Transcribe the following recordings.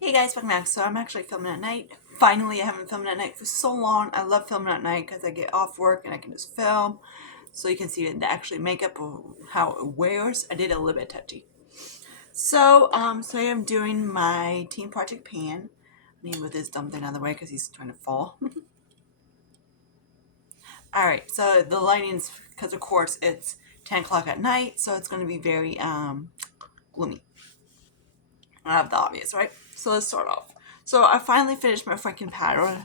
Hey guys, welcome back. So I'm actually filming at night. Finally, I haven't filmed at night for so long. I love filming at night because I get off work and I can just film. So you can see the actually makeup or how it wears. I did a little bit touchy. So I am doing my Team Project Pan. I need to move this dumb thing out of the way because he's trying to fall. Alright, so the lighting's, because of course it's 10 o'clock at night, so it's going to be very gloomy. I have the obvious, right? So let's start off. So I finally finished my freaking powder.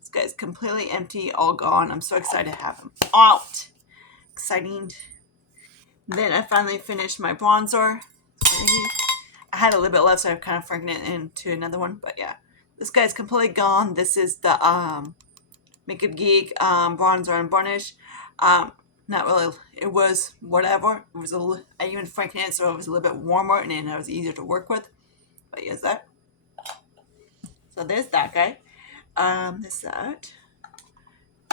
This guy's completely empty, all gone. I'm so excited to have him out. Exciting. Then I finally finished my bronzer. I had a little bit left, so I kind of freaking it into another one. But yeah, this guy's completely gone. This is the Makeup Geek bronzer and varnish. Not really. It was whatever. It was I even freaking it, so it was a little bit warmer and then it was easier to work with. But yes, that. So there's that guy. There's that.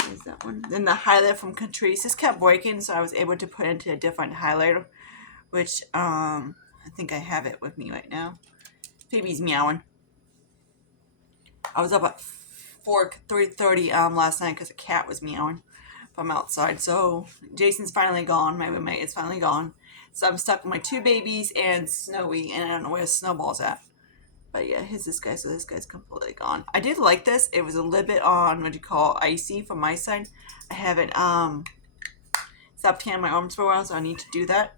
There's that one. Then the highlight from Catrice just kept breaking, so I was able to put into a different highlighter, which I think I have it with me right now. Phoebe's meowing. I was up at 3:30 last night because a cat was meowing from outside. So Jason's finally gone. My roommate is finally gone. So I'm stuck with my two babies and Snowy, and I don't know where Snowball's at. But yeah, here's this guy. So this guy's completely gone. I did like this. It was a little bit on what you call icy from my side. I haven't stopped tanning my arms for a while, so I need to do that.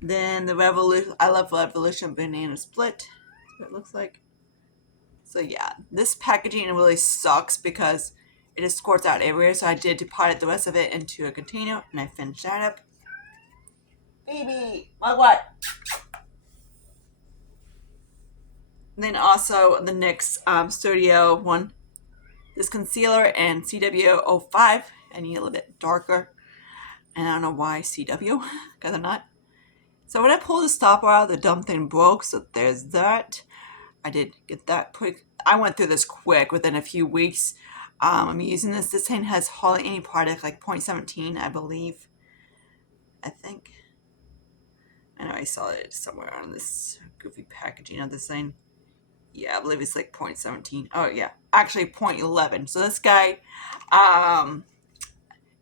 Then the Revolution. I love Revolution Banana Split. That's what it looks like. So yeah, this packaging really sucks because it just squirts out everywhere. So I did deposit the rest of it into a container, and I finished that up. Baby, what? Then also the NYX Studio one, this concealer and CW05. I need a little bit darker, and I don't know why CW, because I'm not. So when I pulled the stopper out, the dumb thing broke. So there's that. I did get that quick. I went through this quick within a few weeks. I'm using this. This thing has hardly any product, like 0.17, I believe. I think. I know I saw it somewhere on this goofy packaging of this thing. Yeah, I believe it's like 0.17. Oh yeah, actually 0.11. So this guy,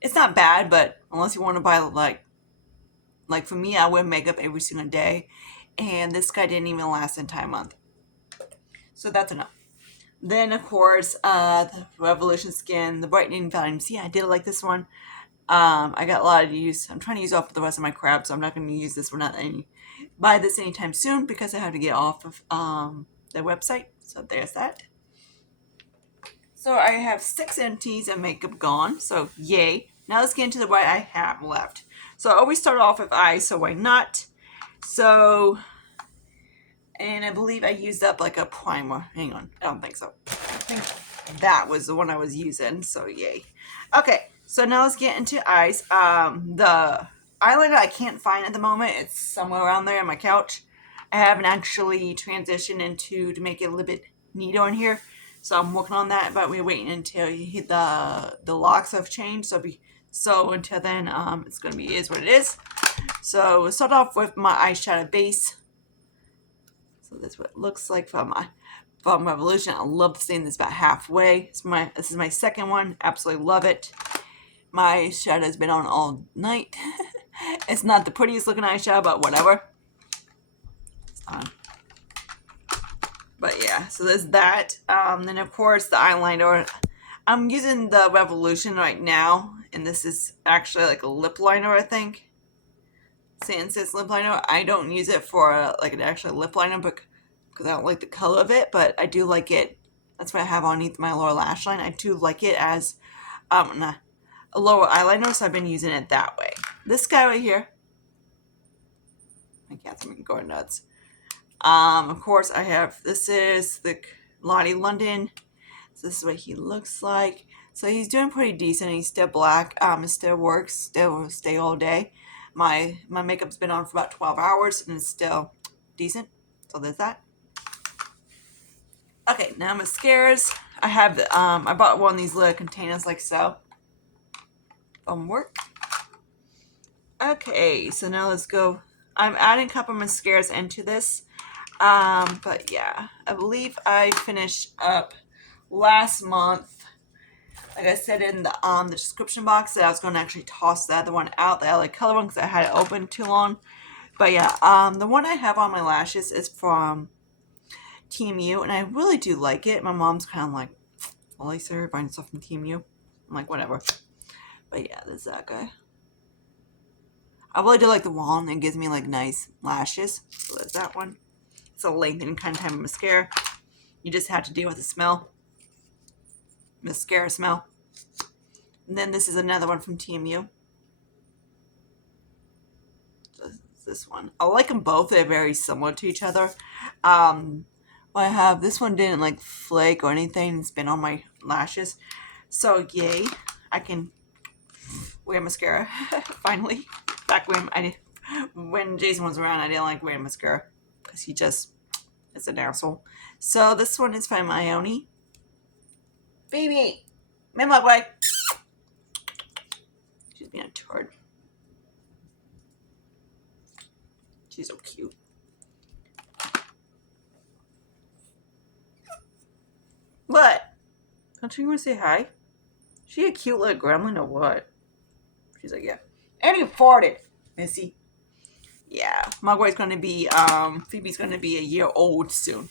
it's not bad, but unless you want to buy like for me, I wear makeup every single day, and this guy didn't even last an entire month. So that's enough. Then of course, the Revolution Skin, the brightening vitamin C. I did like this one. I got a lot of use. I'm trying to use off the rest of my crap, so I'm not going to use this one. Not any buy this anytime soon because I have to get off of the website. So there's that. So I have 6 empties of makeup gone. So yay! Now let's get into what I have left. So I always start off with eyes, so why not? So, and I believe I used up like a primer. Hang on, I don't think so. I think that was the one I was using. So yay! Okay, so now let's get into eyes. The eyeliner I can't find at the moment. It's somewhere around there on my couch. I haven't actually transitioned into to make it a little bit neater in here. So I'm working on that, but we're waiting until the locks have changed. So until then, it's gonna be is what it is. So we'll start off with my eyeshadow base. So that's what it looks like from Revolution. I love seeing this about halfway. This is my second one. Absolutely love it. My shadow's been on all night. It's not the prettiest looking eyeshadow, but whatever. It's on. But yeah, so there's that. Then of course the eyeliner. I'm using the Revolution right now, and this is actually like a lip liner, I think. Says lip liner. I don't use it for like an actual lip liner, but because I don't like the color of it, but I do like it. That's what I have underneath my lower lash line. I do like it as a lower eyeliner, so I've been using it that way. This guy right here. My cat's going nuts. Of course, I have, this is the Lottie London. So this is what he looks like. So he's doing pretty decent. He's still black. It still works. Still will stay all day. My makeup's been on for about 12 hours and it's still decent. So there's that. Okay, now mascaras. I have I bought one of these little containers like so from work. Okay, so now let's go. I'm adding a couple mascaras into this. But yeah, I believe I finished up last month. Like I said in the description box, that I was going to actually toss the other one out, the LA Color one, because I had it open too long. But yeah, the one I have on my lashes is from TMU, and I really do like it. My mom's kind of like, well, Lisa, buying stuff from TMU. I'm like, whatever. But yeah, there's that guy. I really do like the wand. It gives me like nice lashes. So there's that one. It's a lengthening kind of type of mascara. You just have to deal with the smell. Mascara smell. And then this is another one from TMU. So this one. I like them both. They're very similar to each other. I have this one didn't like flake or anything. It's been on my lashes. So yay. I can wear mascara finally. Back when Jason was around, I didn't like wearing mascara because he just is an asshole. So this one is by Ione. Baby, my way. She's being a turd. She's so cute. What? Don't you want to say hi? She a cute little gremlin or what? She's like, yeah. And he farted, Missy. Yeah, Mugway's gonna be Phoebe's gonna be a year old soon.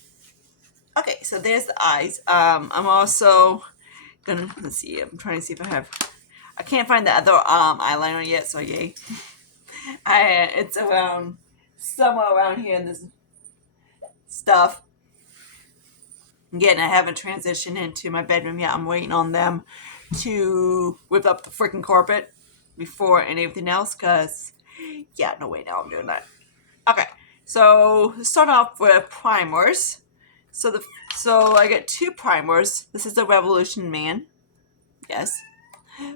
Okay, so there's the eyes. I'm also gonna let's see. I'm trying to see if I can't find the other eyeliner yet. So yay. It's around somewhere around here in this stuff. Again, I haven't transitioned into my bedroom yet. I'm waiting on them to whip up the freaking carpet before anything else. Cause yeah, no way now I'm doing that. Okay, so let's start off with primers. So I get two primers. This is the Revolution Man. Yes.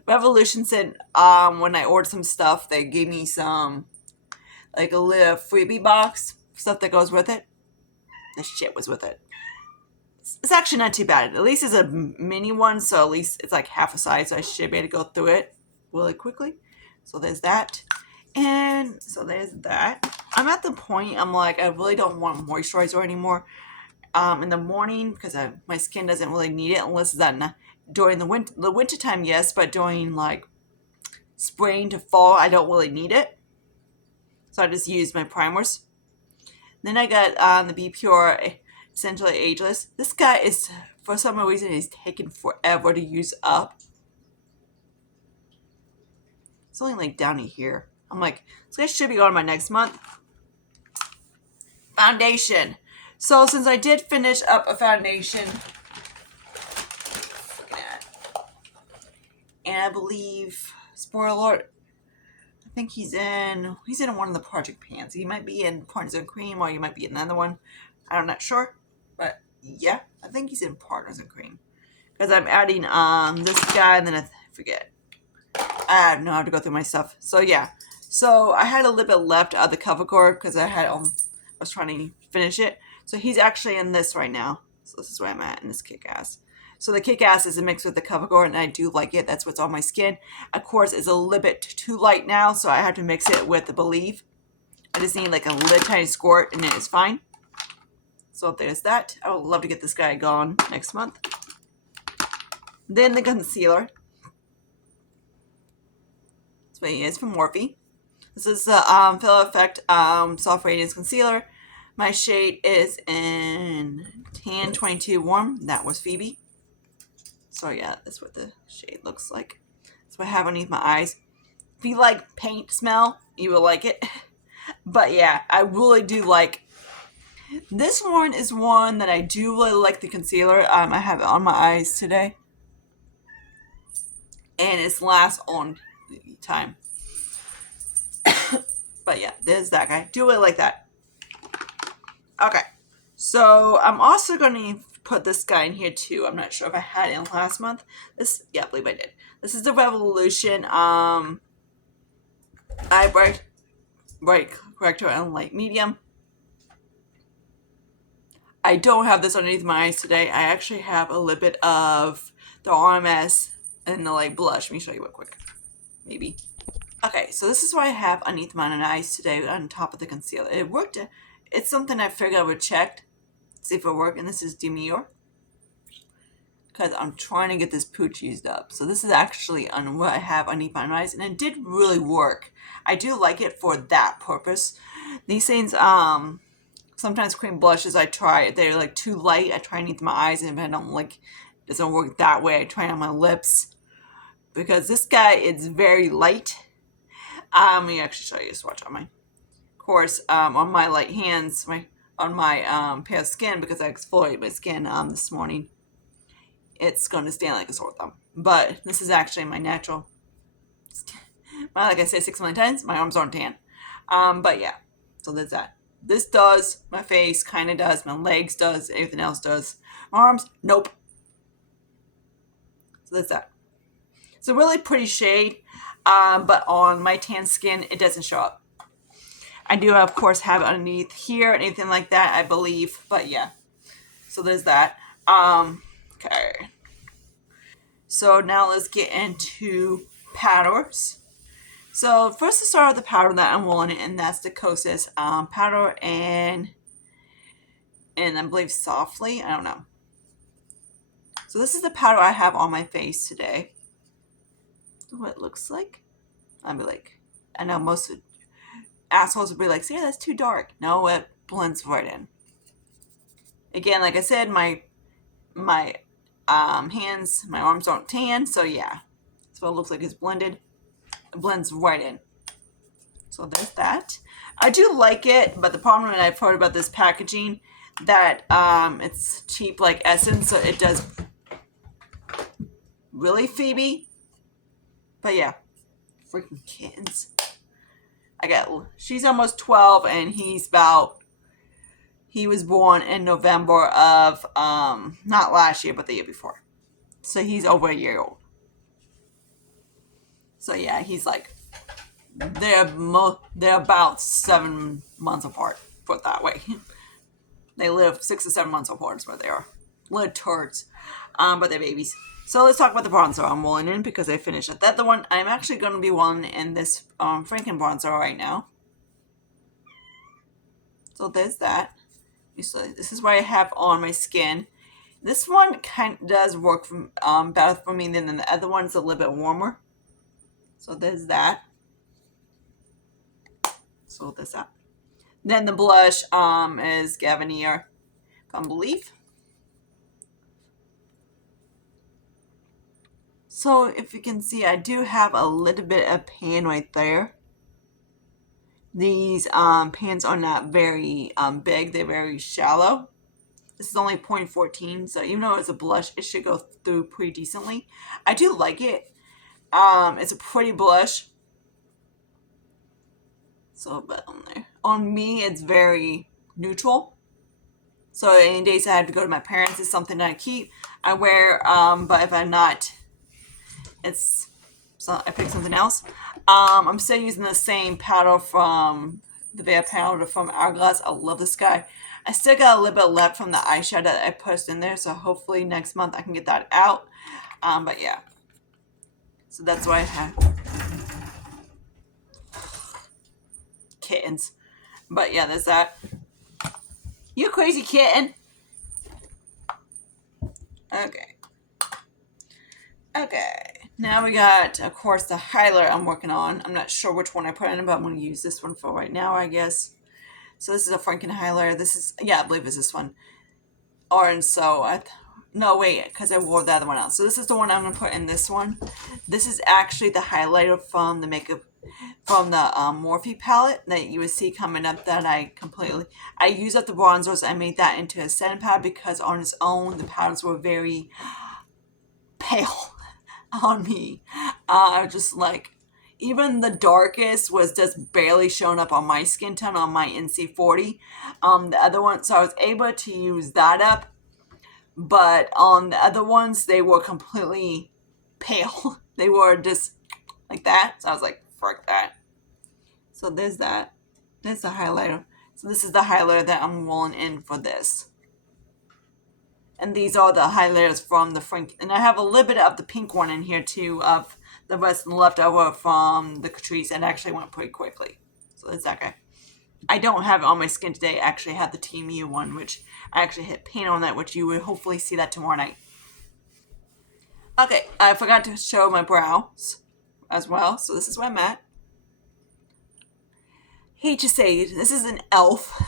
Revolution said when I ordered some stuff, they gave me some like a little freebie box stuff that goes with it. The shit was with it. It's actually not too bad. At least it's a mini one, so at least it's like half a size. So I should be able to go through it really quickly. So there's that. And so there's that. I'm at the point I'm like I really don't want moisturizer anymore. In the morning because my skin doesn't really need it unless it's during the winter time, yes, but during like spring to fall, I don't really need it. So I just use my primers. Then I got the Be Pure Essentially Ageless. This guy is, for some reason, is taking forever to use up. It's only like down to here. I'm like, this guy should be on my next month. Foundation. So since I did finish up a foundation, and I believe, spoiler alert, I think he's in one of the Project Pans. He might be in Partners in Cream, or he might be in another one. I'm not sure, but yeah, I think he's in Partners in Cream because I'm adding this guy, and then I forget. I don't know how to go through my stuff. So yeah, so I had a little bit left of the cover core because I was trying to finish it. So he's actually in this right now. So this is where I'm at in this kick-ass. So the kick-ass is a mix with the cover core, and I do like it. That's what's on my skin. Of course, it's a little bit too light now, so I have to mix it with the Believe. I just need like a little tiny squirt, and it is fine. So there's that. I would love to get this guy gone next month. Then the concealer. That's what he is from Morphe. This is the Fill Effect Soft Radiance Concealer. My shade is in Tan 22 Warm. That was Phoebe. So yeah, that's what the shade looks like. That's what I have underneath my eyes. If you like paint smell, you will like it. But yeah, I really do like. This one is one that I do really like the concealer. I have it on my eyes today. And it's last on time. But yeah, there's that guy. Do really like that. Okay. So I'm also going to put this guy in here too. I'm not sure if I had it in last month. I believe I did. This is the Revolution eye bright corrector and light medium. I don't have this underneath my eyes today. I actually have a little bit of the RMS and the light blush. Let me show you real quick. Maybe. Okay, so this is what I have underneath my eyes today on top of the concealer. It worked. it's something I figured I would check, see if it worked. And this is Demure, because I'm trying to get this pooch used up. So this is actually on what I have underneath my eyes, and it did really work. I do like it for that purpose. These things, sometimes cream blushes I try, they're like too light. I try underneath my eyes, and if I don't like, it doesn't work that way, I try it on my lips. Because this guy is very light. Let me actually show you a swatch on mine. Of course, on my light hands, on my pale skin, because I exfoliated my skin this morning, it's going to stand like a sore thumb. But this is actually my natural. Well, like I said 6 million times, my arms aren't tan. But yeah, so there's that. This does my face, kind of does my legs, does everything else does my arms. Nope. So that's that. It's a really pretty shade, but on my tan skin, it doesn't show up. I do, of course, have it underneath here and anything like that, I believe. But yeah, so there's that. Okay. So now let's get into powders. So first, to start with the powder that I'm wearing, and that's the Kosas powder, and I believe Softly. I don't know. So this is the powder I have on my face today. What it looks like. I'll be like, I know most assholes would be like, "See, that's too dark." No, it blends right in. Again, like I said, my hands, my arms don't tan, so yeah, that's what it looks like. It's blended. It blends right in. So there's that. I do like it, but the problem that I've heard about this packaging, that it's cheap like Essence, so it does really Phoebe. But yeah, freaking kittens. She's almost 12, and he was born in November of not last year, but the year before. So he's over a year old. So yeah, he's like, they're about 7 months apart. Put it that way. They live 6 to 7 months apart. Is where they are. Little turds, but they're babies. So let's talk about the bronzer I'm rolling in, because I finished it. That's the one I'm actually going to be rolling in, this Franken bronzer right now. So there's that. So this is what I have on my skin. This one kind of does work better for me than the other one's a little bit warmer. So there's that. So there's that. Then the blush is Gavinier, if I believe. So if you can see, I do have a little bit of pan right there. These pans are not very big. They're very shallow. This is only 0.14, so even though it's a blush, it should go through pretty decently. I do like it. It's a pretty blush. So, but on there. On me, it's very neutral. So any days I have to go to my parents, it's something that I keep. I wear, but if I'm not, I pick something else. I'm still using the same powder from the Veil powder from Hourglass. I love this guy. I still got a little bit left from the eyeshadow that I pushed in there, so hopefully next month I can get that out. But yeah, so that's what I have. Kittens. But yeah, there's that. You crazy kitten. Okay. Now we got, of course, the highlighter I'm working on. I'm not sure which one I put in, but I'm going to use this one for right now, I guess. So this is a Franken highlighter. This is, yeah, I believe it's this one. Orange, so no, wait, because I wore the other one out. So this is the one I'm going to put in this one. This is actually the highlighter from the Morphe palette that you would see coming up, that I used up the bronzers. I made that into a setting powder because on its own, the powders were very pale on me. I just like, even the darkest was just barely showing up on my skin tone on my NC40. The other one, so I was able to use that up, but on the other ones, they were completely pale. They were just like that. So I was like, frick that. So there's that. There's the highlighter. So this is the highlighter that I'm rolling in for this. And these are the highlighters from the Frank. And I have a little bit of the pink one in here too, of the rest left over from the Catrice, and actually went pretty quickly. So it's that guy. I don't have it on my skin today. I actually have the Team U one, which I actually hit paint on that, which you will hopefully see that tomorrow night. Okay, I forgot to show my brows as well, so this is where I'm at. Hate to say, this is an e.l.f.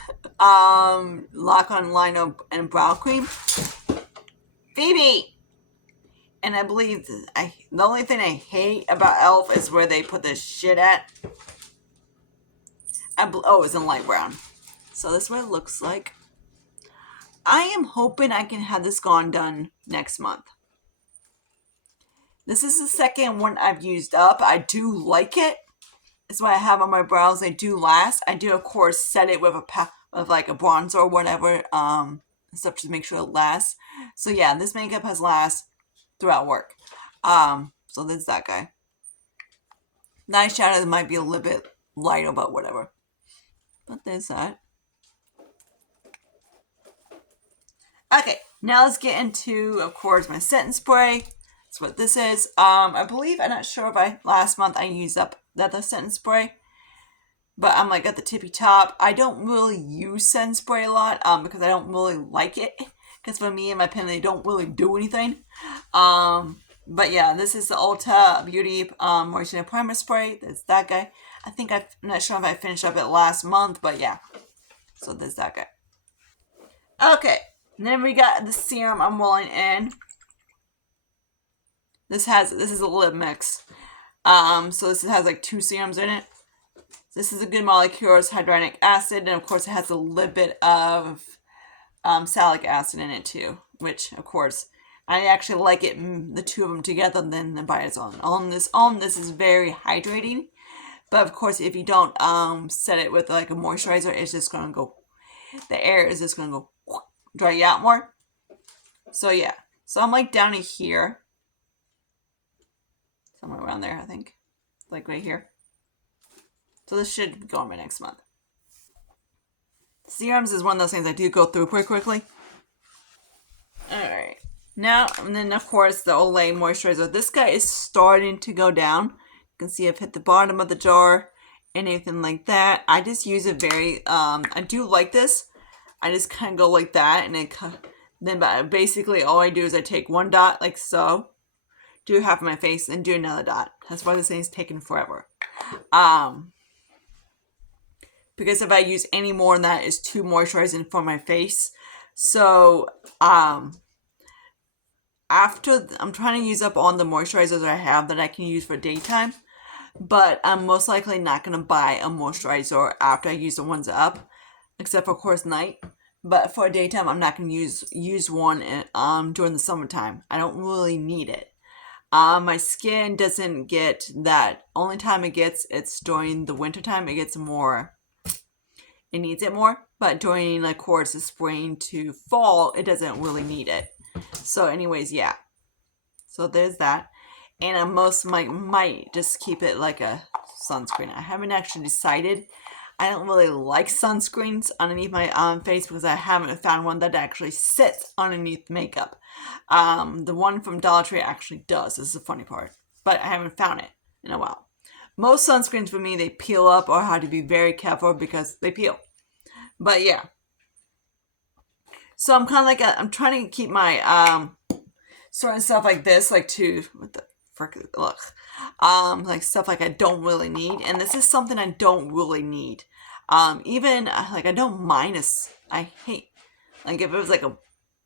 Lock on liner and brow cream. Phoebe! And I believe the only thing I hate about e.l.f. is where they put this shit at. It's in light brown. So this is what it looks like. I am hoping I can have this done next month. This is the second one I've used up. I do like it. It's what I have on my brows. They do last. I do, of course, set it with like a bronzer or whatever, stuff to make sure it lasts. So yeah, this makeup has last throughout work. So there's that guy. Nice shadow might be a little bit lighter, but whatever. But there's that. Okay, now let's get into, of course, my setting spray. That's what this is. I believe, I'm not sure if last month I used up the setting spray, but I'm like at the tippy top. I don't really use setting spray a lot, because I don't really like it. Because for me and my pen, they don't really do anything. But yeah, this is the Ulta Beauty Moisture Primer Spray. That's that guy. I'm not sure if I finished up it last month, but yeah. So there's that guy. Okay, and then we got the serum I'm rolling in. This is a lip mix. So this has like 2 serums in it. This is a good molecule, it's hyaluronic acid, and of course it has a little bit of salicylic acid in it too, which of course I actually like it, the two of them together than by its own. On this is very hydrating, but of course if you don't set it with like a moisturizer, it's just gonna go, the air is just gonna go dry you out more. So yeah, so I'm like down to here, somewhere around there, I think, like right here. So this should go on by next month. Serums is one of those things I do go through pretty quickly. Alright. Now, and then of course the Olay moisturizer. This guy is starting to go down. You can see I've hit the bottom of the jar and anything like that. I just use it very, I do like this. I just kind of go like that, and then basically all I do is I take one dot like so, do half of my face, and do another dot. That's why this thing's taking forever. Because if I use any more than that, it's too moisturizing for my face. So, after I'm trying to use up all the moisturizers I have that I can use for daytime, but I'm most likely not going to buy a moisturizer after I use the ones up, except for, of course, night. But for daytime, I'm not going to use one during the summertime. I don't really need it. My skin doesn't get that. Only time it's during the wintertime. It gets more. It needs it more. But during, like, course of spring to fall, it doesn't really need it. So, anyways, yeah. So there's that. And I might just keep it like a sunscreen. I haven't actually decided. I don't really like sunscreens underneath my face because I haven't found one that actually sits underneath makeup. The one from Dollar Tree actually does. This is the funny part. But I haven't found it in a while. Most sunscreens for me, they peel up or have to be very careful because they peel. But yeah. So I'm kind of like, I'm trying to keep my certain stuff like this, like what the frick, look. Like stuff like I don't really need, and this is something I don't really need. Even like I don't mind this. I hate, like, if it was like a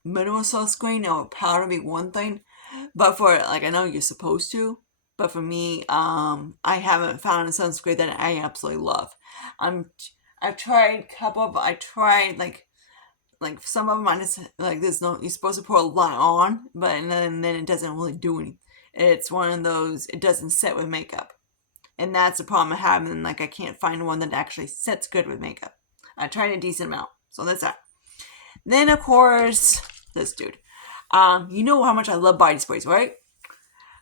mineral sunscreen or powder would be one thing, but for, like, I know you're supposed to, but for me, I haven't found a sunscreen that I absolutely love. I've tried like some of them I just, like, you're supposed to put a lot on, but and then it doesn't really do anything. It's one of those, it doesn't set with makeup. And that's the problem I have, and like I can't find one that actually sets good with makeup. I tried a decent amount, so that's that. Then of course, this dude. You know how much I love body sprays, right?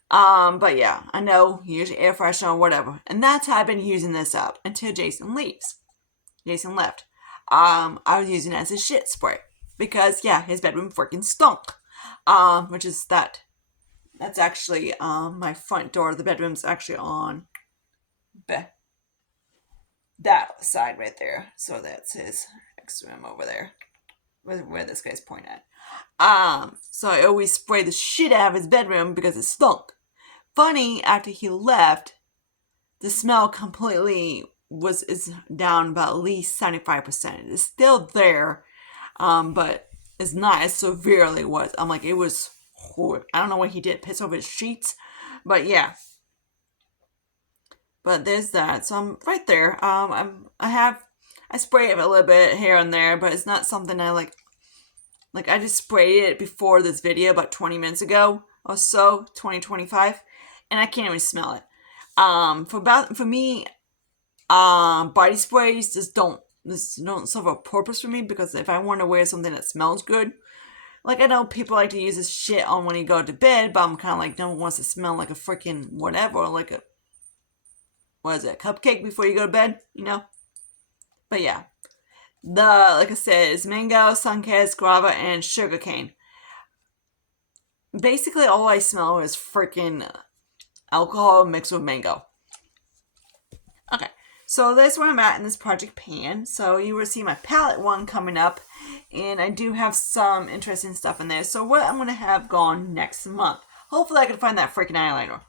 But yeah, I know, use air freshener or whatever. And that's how I've been using this up until Jason leaves. Jason left. I was using it as a shit spray. Because, yeah, his bedroom freaking stunk. Which is that. That's actually, my front door. The bedroom's actually on. that side right there. So that's his extra room over there, where this guy's pointing at. So I always spray the shit out of his bedroom because it stunk. Funny, after he left, the smell completely is down about at least 75%. It's still there, but it's not as severely was. I'm like, it was horrible. I don't know what he did, piss over his sheets, but yeah. But there's that. So I'm right there. I spray it a little bit here and there, but it's not something I like. Like I just sprayed it before this video about 20 minutes ago or so, 2025, and I can't even smell it. For me, body sprays don't serve a purpose for me, because if I want to wear something that smells good, like I know people like to use this shit on when you go to bed, but I'm kind of like, no one wants to smell like a freaking whatever, like a, what is it, cupcake before you go to bed, you know? But yeah, like I said, it's mango, sunkist, guava, and sugarcane. Basically, all I smell is freaking alcohol mixed with mango. Okay, so that's where I'm at in this project pan. So you will see my palette one coming up, and I do have some interesting stuff in there. So what I'm going to have gone next month. Hopefully I can find that freaking eyeliner.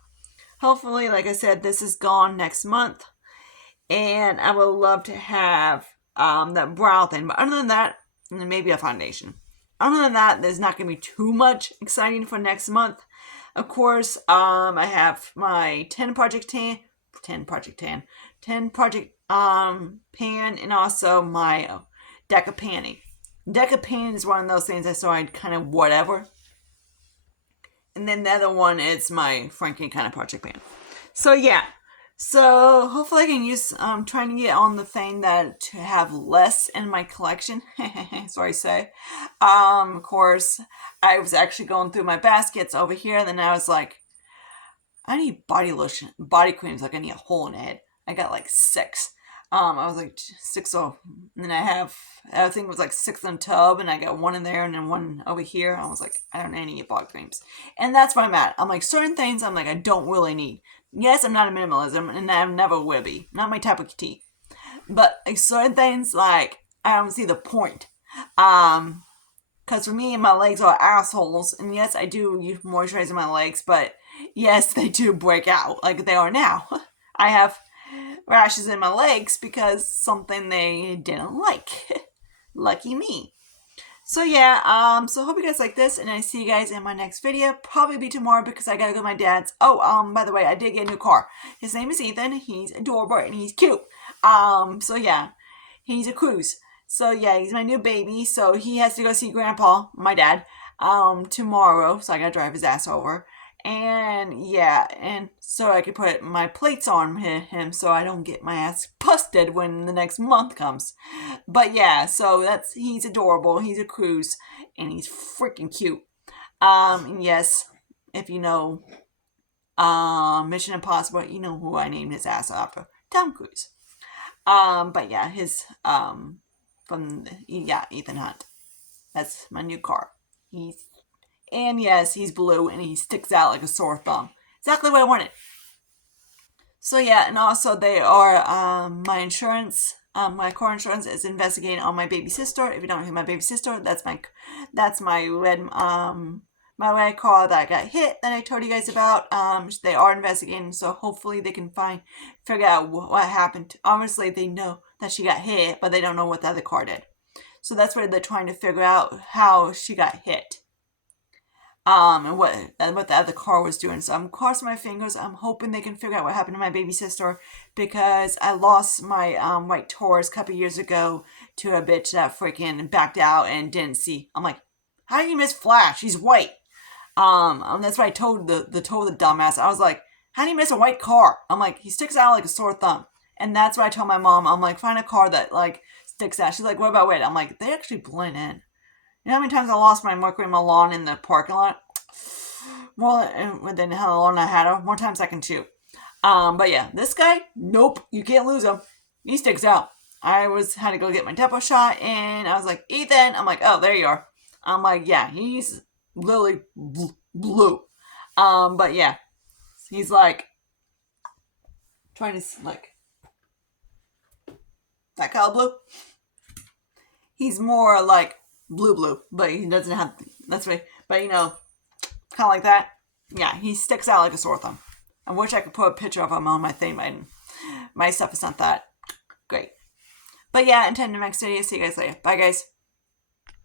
Hopefully, like I said, this is gone next month. And I would love to have that brow thing. But other than that, maybe a foundation. Other than that, there's not going to be too much exciting for next month. Of course, I have my 10 project tan, pan, and also my deck of panning. Deck of panning is one of those things I saw I'd kind of whatever. And then the other one is my Frankie kind of project pan. So yeah. So hopefully I can use, trying to get on the thing that to have less in my collection. Sorry to say. Of course, I was actually going through my baskets over here, and then I was like, I need body lotion, body creams, like I need a hole in the head. I got like 6. I was like 6, and then I think it was like 6 in a tub, and I got 1 in there, and then 1 over here. I was like, I don't need body creams. And that's where I'm at. I'm like, certain things I'm like, I don't really need. Yes, I'm not a minimalism, and I never will be. Not my type of tea. But like, certain things, like, I don't see the point. Because for me, my legs are assholes, and yes, I do use moisturizer on my legs, but yes, they do break out like they are now. I have rashes in my legs because something they didn't like. Lucky me. So yeah, so hope you guys like this, and I see you guys in my next video. Probably be tomorrow because I gotta go to my dad's. Oh, by the way, I did get a new car. His name is Ethan. He's adorable and he's cute. So yeah, he's a cruise. So yeah, he's my new baby. So he has to go see Grandpa, my dad, tomorrow. So I gotta drive his ass over. And yeah, and so I can put my plates on him so I don't get my ass busted when the next month comes. But yeah, so he's adorable. He's a cruise, and he's freaking cute. And yes, if you know Mission Impossible, you know who I named his ass after. Tom Cruise. But yeah, Ethan Hunt. That's my new car. And yes, he's blue and he sticks out like a sore thumb. Exactly what I wanted. So yeah, and also they are my insurance. My car insurance is investigating on my baby sister. If you don't know who my baby sister, that's my red my red car that got hit that I told you guys about. They are investigating, so hopefully they can figure out what happened. Obviously, they know that she got hit, but they don't know what the other car did. So that's where they're trying to figure out how she got hit. And what the other car was doing. So I'm crossing my fingers. I'm hoping they can figure out what happened to my baby sister, because I lost my white Taurus a couple years ago to a bitch that freaking backed out and didn't see. I'm like, how do you miss Flash? He's white. That's what I told the dumbass. I was like, how do you miss a white car? I'm like, he sticks out like a sore thumb. And that's what I told my mom. I'm like, find a car that like sticks out. She's like, what about red? I'm like, they actually blend in. You know how many times I lost my Mercury Milan in the parking lot? Well, then how long I had her, more times I can chew. But yeah, this guy, nope, you can't lose him. He sticks out. I had to go get my depot shot, and I was like, Ethan, I'm like, oh, there you are. I'm like, yeah, he's literally blue. But yeah, he's like trying to like. that color blue. He's more like blue, but he doesn't have, that's right, but you know, kind of like that. Yeah, he sticks out like a sore thumb. I wish I could put a picture of him on my thing, but my stuff is not that great. But yeah, until the next video, see you guys later. Bye, guys.